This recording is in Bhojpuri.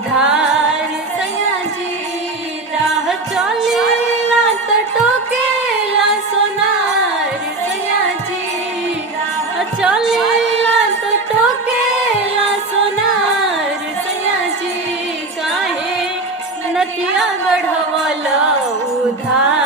उधार सयाजी राह चलेला त टोकेला सोनार सयाजी राह चलेला त टोकेला सोनार सयाजी काहे नतिया गढ़वल उधार